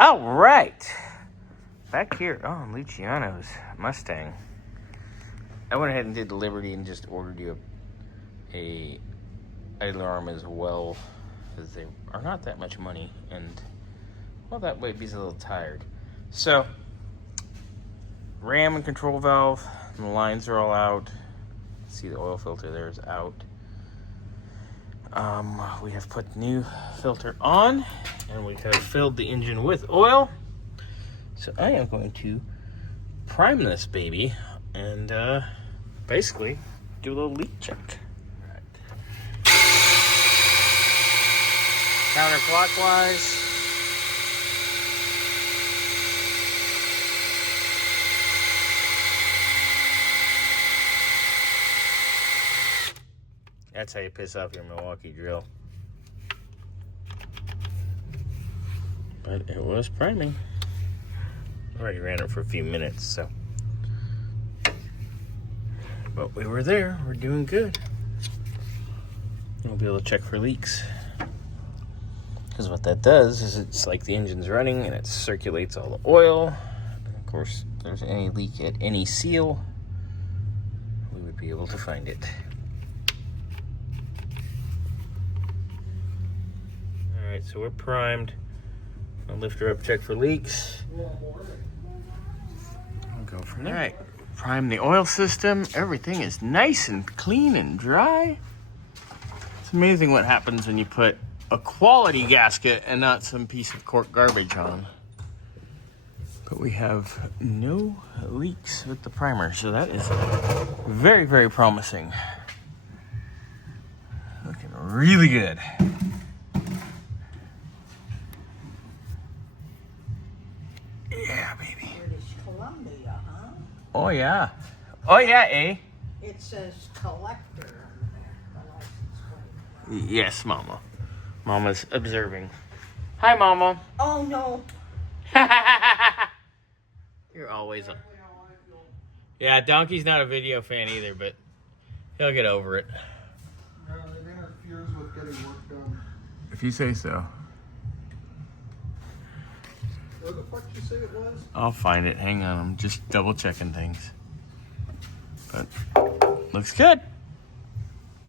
All right. Back here on Luciano's Mustang. I went ahead and did the Liberty and just ordered you a idler arm as well, because they are not that much money, and well, that way he's a little tired. So, ram and control valve, and the lines are all out. See, the oil filter there is out. We have put new filter on, and we have filled the engine with oil. So I am going to prime this baby and basically do a little leak check. Right. Counterclockwise. That's how you piss off your Milwaukee drill. But it was priming. Already ran it for a few minutes, so. But we were there. We're doing good. We'll be able to check for leaks. Because what that does is it's like the engine's running and it circulates all the oil. And of course, if there's any leak at any seal, we would be able to find it. Alright, so we're primed. I'll lift her up, check for leaks. Go from there. All right, prime the oil system. Everything is nice and clean and dry. It's amazing what happens when you put a quality gasket and not some piece of cork garbage on. But we have no leaks with the primer, so that is very, very promising. Looking really good. Yeah, baby. Columbia, huh? Oh, yeah. Oh, yeah, eh? It says collector on there, the license plate. Yes, Mama. Mama's observing. Hi, Mama. Oh, no. You're always on. Yeah, Donkey's not a video fan either, but he'll get over it. No, it interferes with getting work done. If you say so. What the fuck did you say it was? I'll find it. Hang on. I'm just double checking things. But looks good.